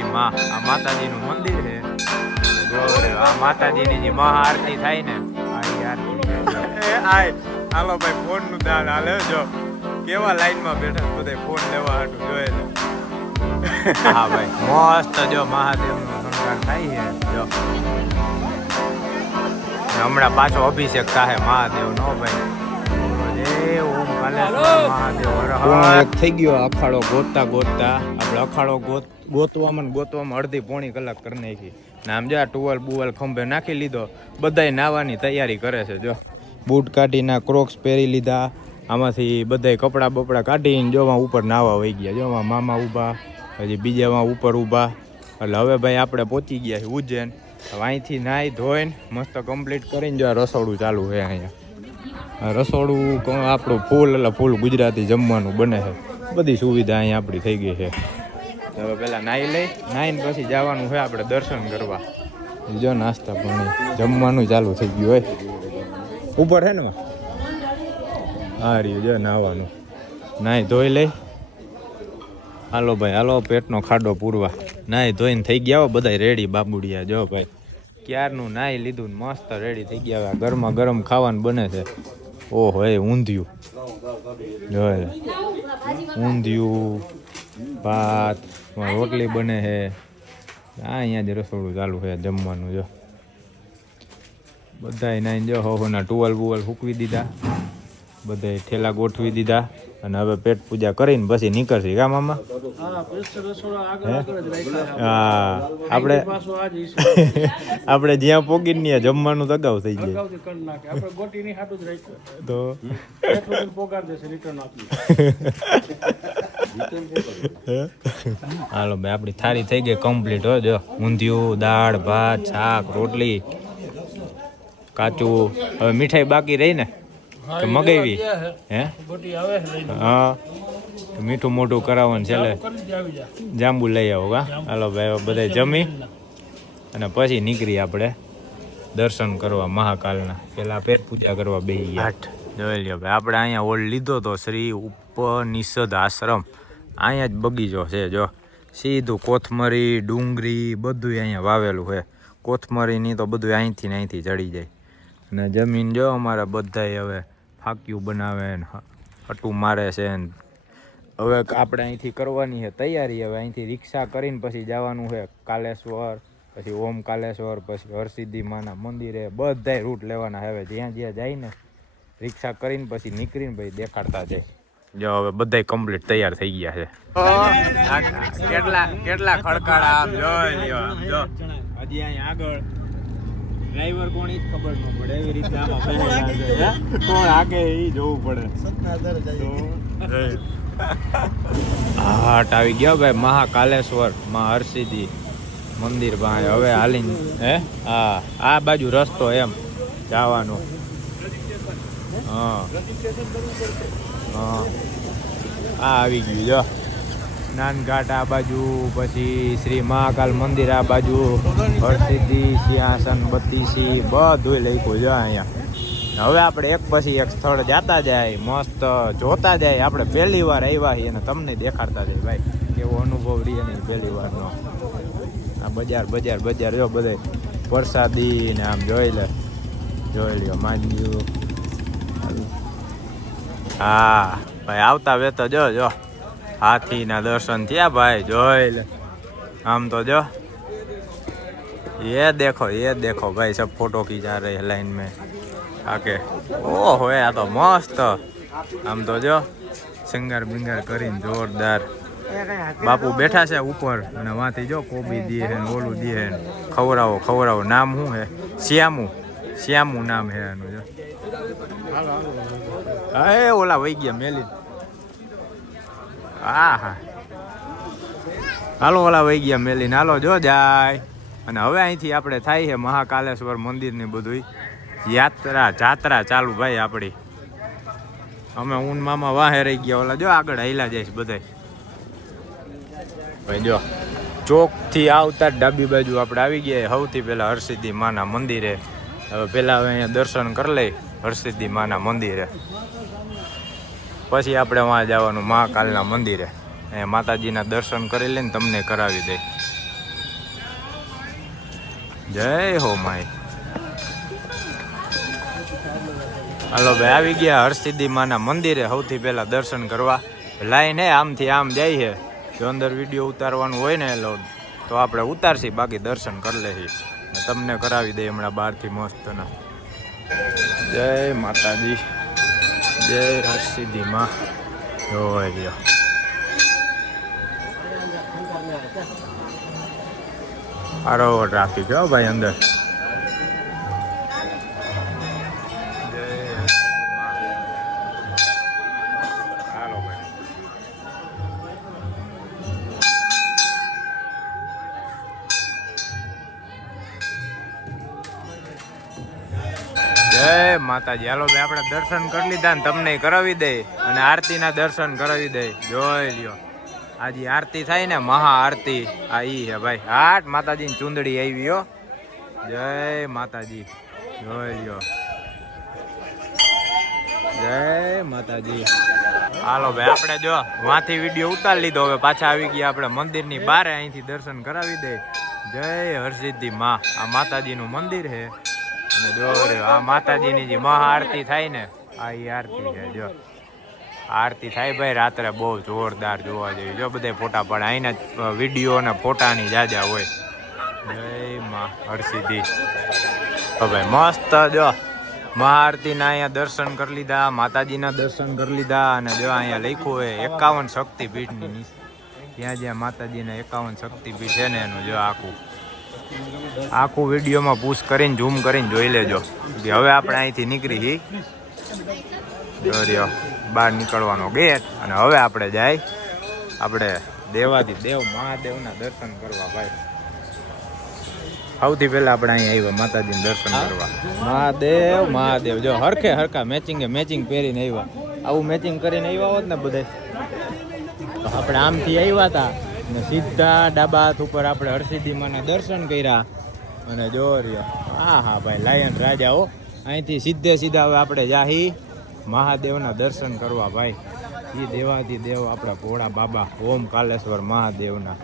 માં આ માતાજીનું મંદિર છે. જો આ માતાજીની જે મહાઆરતી થાય ને આ આરતી આય હાલો ભાઈ ફોનનું દાન હાલે જો. કેવા લાઈનમાં બેઠા બધે ફોન લેવા હાટું જોયે હા ભાઈ મસ્ત જો મહાદેવનો શણગાર થાય છે જો. હમણાં પાછો અભિષેક થાય મહાદેવ નો ભાઈ. જય એક થઈ ગયો અખાડો ગોતતા ગોતતા? આપણે અખાડો ગોત ગોતવામાં ગોતવામાં અડધી પોણી કલાક કરી નાખી. નામ આમ જો આ ટુવલ બુવલ ખંભે નાખી લીધો બધાય નાવાની તૈયારી કરે છે જો. બૂટ કાઢીને ક્રોક્સ પહેરી લીધા. આમાંથી બધાય કપડાં બપડા કાઢીને જોવા ઉપર નાવા વહી ગયા. જોવા મામા ઊભા હજી બીજામાં ઉપર ઊભા. એટલે હવે ભાઈ આપણે પહોંચી ગયા છે ઉજ્જૈન. અહીંથી નાહી ધોઈને મસ્ત કમ્પ્લીટ કરીને જો આ રસોડું ચાલુ છે અહીંયા. રસોડું આપણું ફૂલ, એટલે ફૂલ ગુજરાતી જમવાનું બને છે. બધી સુવિધા અહીંયા આપણી થઈ ગઈ છે. હવે પહેલાં નાહી લઈ નાહીને પછી જવાનું છે આપણે દર્શન કરવા. જો નાસ્તા પાણી, જમવાનું ચાલુ થઈ ગયું હોય. ઉપર છે ને હા રહ્યું જો નાહવાનું નાહી ધોઈ લઈ. હાલો ભાઈ, હાલો, પેટનો ખાડો પૂરવા. નાહી ધોઈને થઈ ગયા હો બધા રેડી બાબુડિયા. જો ભાઈ. ક્યારનું નાહી લીધું મસ્ત રેડી થઈ ગયા. હવે ગરમા ગરમ ખાવાનું બને છે. ઓહો, એ ઊંધિયું. જો ઊંધિયું, ભાત રોટલી બને છે. આ અહીંયા જ રસોડું ચાલુ છે જમવાનું, જો. બધાય નાઈને જો હોના ટુવાલ બુવાલ ફૂકવી દીધા. બધાય ઠેલા ગોઠવી દીધા. અને હવે પેટ પૂજા કરીને પછી નીકળશે કા મામા? હા? પેસ્ટર રસોડા આગળ હે? આગળ જ રાખ્યા છે. હા આપણે. આપણે જ્યાં પોગી ને જમવાનું તો? અગાઉ થઈ જાય તો હાલો ભાઈ આપણી થાળી થઈ ગઈ કમ્પ્લીટ હો. જો ઊંધિયું દાળ ભાત શાક રોટલી કાચું. હવે મીઠાઈ બાકી રહી ને? કે મગાવી? હે. ગોટી આવે છે લઈને. હા. મીઠું મોઢું કરાવવાનું આવી જા. જાંબુ લઈ આવો કા? હાલો ભાઈ હવે બધા જમી. અને પછી નીકળી આપણે દર્શન કરવા મહાકાલના. પેલા પેટ પૂજા કરવા બે આઠ જોઈ લ્યો ભાઈ આપણે અહીંયા ઓળ લીધો તો શ્રી ઉપનિષદ આશ્રમ. અહીંયા જ બગીચો છે જો. સીધું કોથમરી ડુંગળી બધું અહીંયા વાવેલું છે. કોથમરીની તો બધું અહીંથી ને અહીંથી ચડી જાય. અને જમીન જો અમારા બધાય હવે ફાક્યું બનાવે ને હટું મારે છે ને. હવે આપણે અહીંથી કરવાની છે તૈયારી. હવે અહીંથી રિક્ષા કરીને પછી જવાનું છે કાલેશ્વર પછી ઓમ કાલેશ્વર પછી હરસિદ્ધિ માના મંદિરે. બધાય રૂટ લેવાના હવે. જ્યાં જ્યાં જાય ને રિક્ષા કરીને પછી નીકળીને પછી દેખાડતા જાય. જો હવે બધાય કમ્પ્લીટ તૈયાર થઈ ગયા છે. કેટલા કેટલા ખડકાળા જોઈ લ્યો જો. હજી અહીંયા આગળ ડ્રાઈવર કોણ જ ખબર ન પડે એવી રીતે આમાં કોણ આગે એ જોવું પડે. હાટ આવી ગયો ભાઈ મહાકાલેશ્વર મા હરસિદ્ધિ મંદિર પાસે. હવે હાલીને હે? હા આ બાજુ રસ્તો એમ જવાનો. હા. હા. આ આવી ગયું જો. નાનઘાટ આ બાજુ, પછી શ્રી મહાકાલ મંદિર આ બાજુ, હરસિદ્ધિ, સિંહાસન, બત્તીસી બધું લખ્યું છે અહીંયા. હવે આપણે એક પછી એક સ્થળ જાતા જાય, મસ્ત જોતા જાય. આપણે પહેલી વાર આવ્યા છીએ અને તમને દેખાડતા જાય. ભાઈ, કેવો અનુભવ રહીએ નહીં પહેલી વારનો? આ બજાર બજાર બજાર. જો બધે વરસાદી ને આમ જોઈ લે. જોઈ લ્યો, માંડ્યું. હા, ભાઈ, આવતા વેતો જો જો. હાથીના દર્શન થયા ભાઈ જોઈ લે આમ તો જો ये देखो ये देखो भाई सब फोटो खींचा रहे हैं लाइन में आके ओहो ये आ तो मस्त આમ તો જો સિંગાર બિંગાર કરીને જોરદાર બાપુ બેઠા છે ઉપર અને વાંથી જો કોબી દે છે ને ઓલું દે છે ને ખવડાવો ખવડાવો નામ શું હે શ્યામુ શ્યામુ નામ હે એનું જો હા એ ઓલા વહી ગયા મેલી હા હા હાલો, ઓલા વહી ગયા મેલીને. હાલો, જો જાય. અને હવે અહીંથી આપણે થાય છે મહાકાલેશ્વર મંદિરની બધું યાત્રા, જાત્રા ચાલુ ભાઈ આપણી. અમે ઊન મામા વાહે રહી ગયા, ઓલા જો આગળ હાઈલા જઈશ બધાય. ભાઈ જો, ચોકથી આવતા ડાબી બાજુ આપણે આવી ગયા સૌથી પહેલા હરસિદ્ધિ માના મંદિરે. હવે પહેલાં હવે અહીંયા દર્શન કરી લઈ હરસિદ્ધિ માના મંદિરે. પછી આપણે વાં જવાનું મહાકાલના મંદિરે. એ માતાજીના દર્શન કરી લઈને તમને કરાવી દે. જય હો માય હાલો ભાઈ, આવી ગયા હરસિદ્ધિ માના મંદિરે સૌથી પહેલા દર્શન કરવા. લાઈન હે આમથી આમ જાય છે. જો અંદર વીડિયો ઉતારવાનું હોય ને એટલે તો આપણે ઉતારશી, બાકી દર્શન કરી લેશી તમને કરાવી દઈએ હમણાં બહારથી મસ્ત ના જય માતાજી. જય હરસિદ્ધિ માં જોઈ લ્યો સારો ટ્રાફિક હો ભાઈ અંદર જય માતાજી. હાલો ભાઈ, આપણે દર્શન કરી લીધા ને તમને કરાવી દે અને આરતીના દર્શન કરાવી દે. જોઈ લ્યો. આજે આરતી થાય ને, મહા આરતી. આ ઈ હે ભાઈ. હાટ, માતાજીની ચુંદડી આવી હો. જય માતાજી. જોઈ લ્યો. જય માતાજી. હાલો ભાઈ, આપણે જો વાથી વીડિયો ઉતારી લીધો. હવે પાછા આવી ગયા આપણે મંદિરની બારે અહીંથી દર્શન કરાવી દે. જય હરસિદ્ધિ માં. આ માતાજીનું મંદિર છે અને જો આ માતાજીની જે મહા આરતી થાય ને, આ એ આરતી છે, જો. આરતી થાય ભાઈ રાત્રે બહુ જોરદાર જોવા જેવી. જો બધા ફોટા પડે. અહીંના વીડિયો અને ફોટાની જાજા હોય. જય માં હરસિદ્ધિ. તો ભાઈ મસ્ત, જો. મહાઆરતીના અહીંયા દર્શન કરી લીધા, માતાજીના દર્શન કરી લીધા અને જો અહીંયા લખ્યું હોય, એકાવન શક્તિપીઠની ત્યાં જ્યાં માતાજીના એકાવન શક્તિપીઠ છે ને એનું જો આખું આખું વિડીયોમાં પૂછ કરીને ઝૂમ કરીને જોઈ લેજો. હવે આપણે અહીંથી નીકળી હી. બહાર નીકળવાનો ગેટ અને હવે આપણે જાય, આપણે દેવાથી દેવ, મહાદેવના દર્શન કરવા ભાઈ. સૌથી પહેલા આપણે અહીં આવ્યા, માતાજીના દર્શન કરવા. મહાદેવ મહાદેવ. જો હરખે હરખા મેચિંગે મેચિંગ પહેરીને આવ્યા. આવું મેચિંગ કરીને આવ્યા હોત ને બધે આપણે આમથી આવ્યા હતા ને સીધા ડાબા હાથ ઉપર આપણે હરસિદ્ધિમાના દર્શન કર્યા. અને જો હા હા, ભાઈ, લાયન રાજા હો. અહીંથી સીધે સીધા હવે આપણે જાહી મહાદેવના દર્શન કરવા, ભાઈ. એ દેવાથી દેવ આપણા ભોળા બાબા, ઓમ કાલેશ્વર મહાદેવના.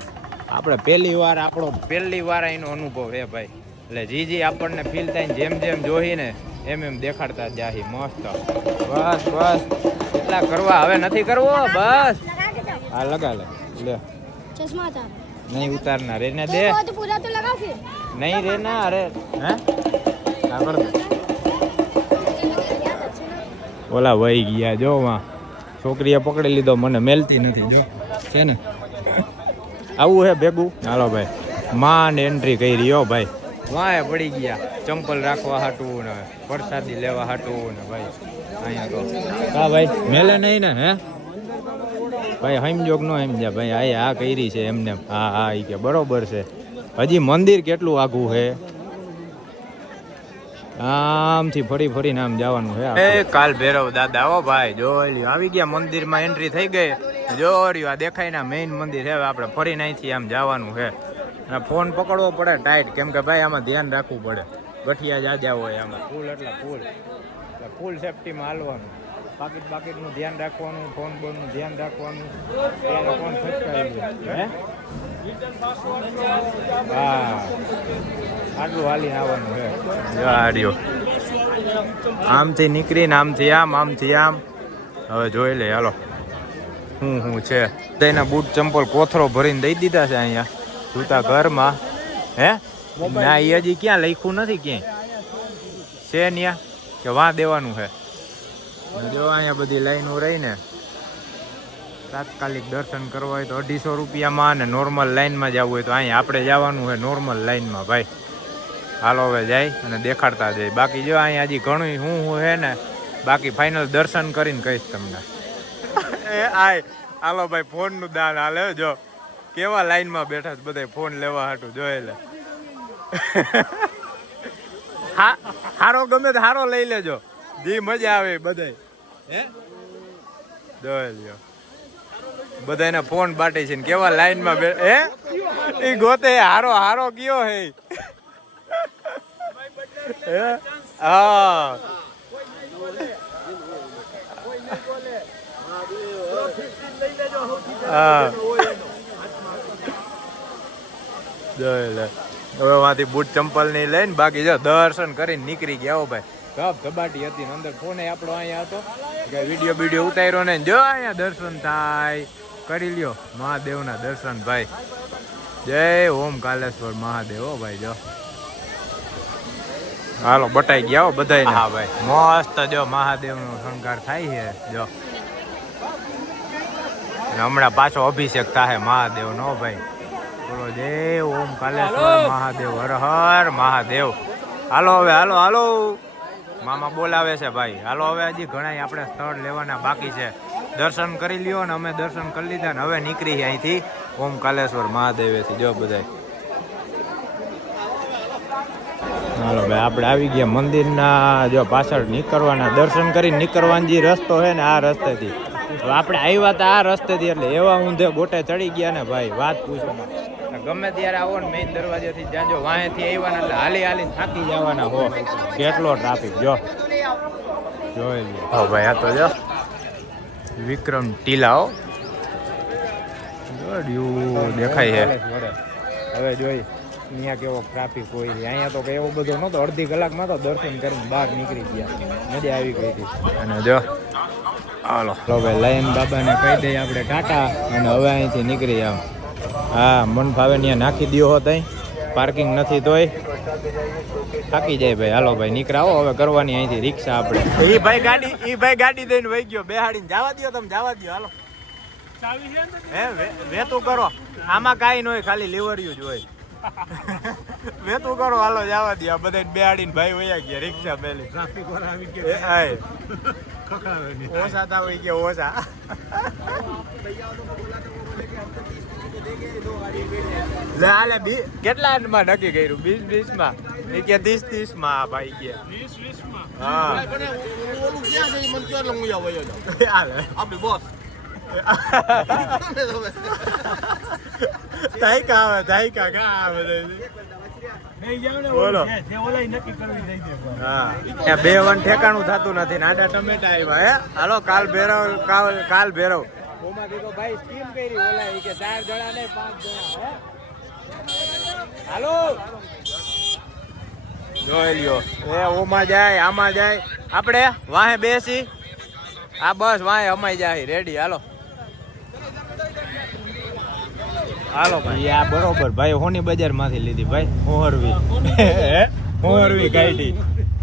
આપણે પહેલી વાર, આપણો પહેલી વાર એનો અનુભવ હે, ભાઈ. એટલે જી જી આપણને ફીલ થાય જેમ જેમ જોઈને એમ એમ દેખાડતા જાહી, મસ્ત. બસ બસ. એટલા કરવા હવે નથી કરવો, બસ. હા લગા લે લે. चश्मा था નહીં ઉતારના રે ને દે वो तो पूरा तो लगा फिर નહીં રે ના અરે હે આ કર દે. ઓલા વહી ગયા જો માં છોકરીએ પકડી લીધો મને મેલતી નથી જો છે ને આવું હે ભેગું હાલો ભાઈ માં એન્ટ્રી કરી હો ભાઈ વાંહે પડી ગયા ચંપલ રાખવા હાટું ને પ્રસાદી લેવા હાટું ને ભાઈ અહીંયા તો હા ભાઈ મેલે નહીં ને હે ભાઈ સમજોગ ન સમજ્યા ભાઈ આ આ કરી છે એમને. હા હા એ કે બરોબર છે. હજી મંદિર કેટલું આઘું છે? આમથી ફરી ફરીને આમ જવાનું છે એ કાલ ભૈરવ દાદા હો ભાઈ જો આવી ગયા મંદિરમાં એન્ટ્રી થઈ ગઈ. જો આ દેખાય ના મેઇન મંદિર છે. આપણે ફરીને અહીંથી આમ જવાનું છે. અને ફોન પકડવો પડે ટાઈટ કેમ કે ભાઈ આમાં ધ્યાન રાખવું પડે. ગઠિયા જાજા હોય આમાં. ફૂલ એટલે ફૂલ. એટલે ફૂલ સેફટીમાં હાલવાનું. પાકીટ બાકીટનું ધ્યાન રાખવાનું ફોન બોનનું ધ્યાન રાખવાનું ત્યારે ફોન ખચકાઈ હે? હા. આટલું હાલીને આવવાનું છે જો આમથી નીકળીને આમથી આમ આમથી આમ. હવે જોઈ લે, હાલો. હું હું છે. તેના બૂટ ચંપલ કોથરો ભરીને દઈ દીધા છે અહીંયા, જૂતા ઘરમાં. હે? ના એ હજી ક્યાં લખ્યું નથી ક્યાંય? છે ન્યા? કે વાં દેવાનું છે જો અહીંયા બધી લાઈનો રહીને તાત્કાલિક દર્શન કરવા હોય તો અઢીસો રૂપિયામાં અને નોર્મલ લાઈનમાં જવું હોય તો અહીં આપણે જવાનું હોય નોર્મલ લાઈનમાં ભાઈ. હાલો હવે જાય અને દેખાડતા જાય. બાકી જો અહીંયા હજી ઘણું હું હું હે ને, બાકી ફાઇનલ દર્શન કરીને કહીશ તમને. એ આય, હાલો ભાઈ, ફોનનું દાન હાલે જો. કેવા લાઈનમાં બેઠા છે બધા ફોન લેવા હાટું જોઈ હા, હારો ગમે તો હારો લઈ લેજો. જે, મજા આવે બધાય. બધાને ફોન બાટે છે ને કેવા લાઈનમાં બે હે? એ ગોતે, હારો હારો કયો હે. હે? હવે માંથી બૂટ ચંપલની લઈને બાકી જો દર્શન કરીને નીકળી ગયા ભાઈ. ધબ ધબાટી હતી અંદર ફોન આપણો અહીંયા હતો. વીડિયો વીડિયો ઉતાર્યો ને. જો અહીંયા દર્શન થાય. કરી લ્યો. મહાદેવના દર્શન ભાઈ. જય ઓમ કાલેશ્વર મહાદેવ હો ભાઈ જો. હાલો બટાઈ ગયા હો બધાય હા ભાઈ. મસ્ત જો મહાદેવનો શણગાર થાય છે જો. હમણાં પાછો અભિષેક થાય મહાદેવ નો ભાઈ. બોલો જય ઓમ કાલેશ્વર મહાદેવ હર હર મહાદેવ. હાલો હવે હાલો હાલો. મામા બોલાવે છે ભાઈ. હાલો, હવે હજી ઘણા આપણે સ્થળ લેવાના બાકી છે. દર્શન કરી લ્યો ને અમે દર્શન કરી લીધા ને હવે નીકળી અહીંથી ઓમ કાલેશ્વર મહાદેવેથી જો બધા હાલો ભાઈ આપણે આવી ગયા મંદિરના, જો પાછળ નીકળવાના. દર્શન કરી નીકળવાનો જે રસ્તો છે ને આ રસ્તેથી. આપણે આવ્યા હતા આ રસ્તેથી એટલે એવા ઊંધે ગોટે ચડી ગયા ને ભાઈ. વાત પૂછો. ગમે ત્યારે આવો ને મેઇન દરવાજેથી જાજો વાંહેથી આવ્યા એટલે હાલી હાલી થાકી જવાના હો. કેટલો ટ્રાફિક જો. જોઈ લ્યો. ભાઈ આ તો જો. વિક્રમ ટીલા હો. જોડ્યું દેખાય છે. હવે જોઈ અહીંયા કેવો ટ્રાફિક હોય છે. અહીંયા તો એવો બધો નહોતો. અડધી કલાકમાં તો દર્શન કરીને બહાર નીકળી ગયા. મજા આવી ગઈ હતી. અને જો હાલો. હવે લયન બાબાને કહી દઈએ આપણે ટાટા. અને હવે અહીંથી નીકળી આમ હા મન ભાવે ત્યાં નાખી દ્યો હોત અહીં પાર્કિંગ નથી તોય. થાકી જાય ભાઈ. હાલો ભાઈ નીકળાવો. હવે કરવાની અહીંથી રિક્ષા આપણે. એ ભાઈ ગાડી એ ભાઈ ગાડી દઈને વહી ગયો. બેહાડીને જવા દ્યો તમે જવા દ્યો. હાલો. હે વેતું કરો. આમાં કાંઈ ન હોય ખાલી લીવર્યું જ હોય. વેતું કરો હાલો જવા દો આ બધા બેહાડીને ભાઈ વયા ગયા રિક્ષા પેલી. ટ્રાફિક વાળા આવી ગયા. ઓછા તા વહી ગયા ઓછા. લે આલે બી. કેટલા માં નક્કી કર્યું? બીસ બીસમાં? એ કે ત્રીસ ત્રીસમાં આ ભાઈ કે. વીસ વીસમાં હા. ઓલું ક્યાં છે? મને કયો આપણી બોસ તાઈકા આવે તાઈકા કા આવે બોલો. બે વન ઠેકાણું થતું નથી. નાટા ટમેટા આવ્યા હે? હાલો કાલ ભેરવ કાલ કાલ ભેરવ. ઓમાં કીધો ભાઈ સ્કીમ કરી ઓલા કે ચાર જણા ને પાંચ જણા હાલો? જોઈ લ્યો. એ ઓમાં જાય આમાં જાય. આપણે વાહે બેસી. આ બસ વાહે અમાઈ જાય. રેડી હાલો. હાલો ભાઈ. આ બરોબર ભાઈ હોની બજારમાંથી લીધી ભાઈ. હોહરવી હોહરવી કાઢી.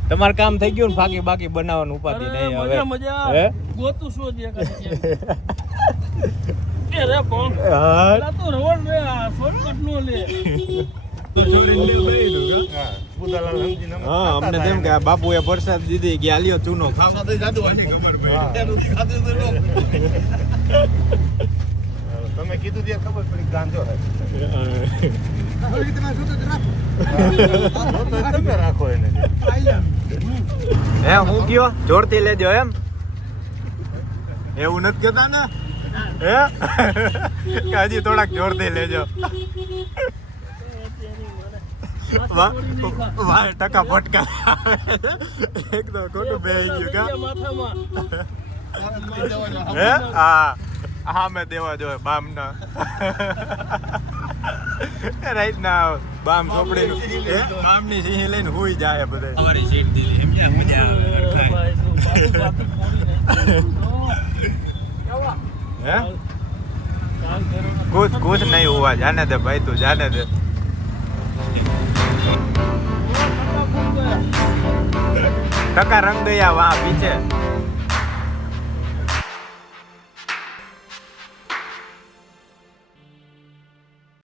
તમારે કામ થઈ ગયું ને ફાકી બાકી બનાવવાનું ઉપાધિ નહીં હવે. ગોતું શું રે પણ હા તો રોડ રે શોર્ટકટ નો લે. અમને તેમ કે આ બાપુએ પ્રસાદ દીધી કે આલ્યો ચૂનો ખાવ. જાતું હોય. તમે કીધું ત્યાં ખબર પડી ગાંધો રાખો એને હે હું કયો? જોરથી લેજો એમ. એવું નથી કેતા ને? હે? હજી થોડાક જોરથી લેજો. વાહ ટકા ફટકા એકદમ ખોટું બે ગયું કા? હે? હા. હા મેં દેવા જોઈએ બામ ના રાઈટ ના બામ ચોપડી નું. બામની સિંહ લઈને. હુઈ જાય બધા તમારી સીટ દીધી એમ મજા ભાઈ, હે? કૂદ કૂદ નહીં હોવા, જાને દે ભાઈ તું, જાને દે. કાકા રંગ ગયા વાહ, પીછે.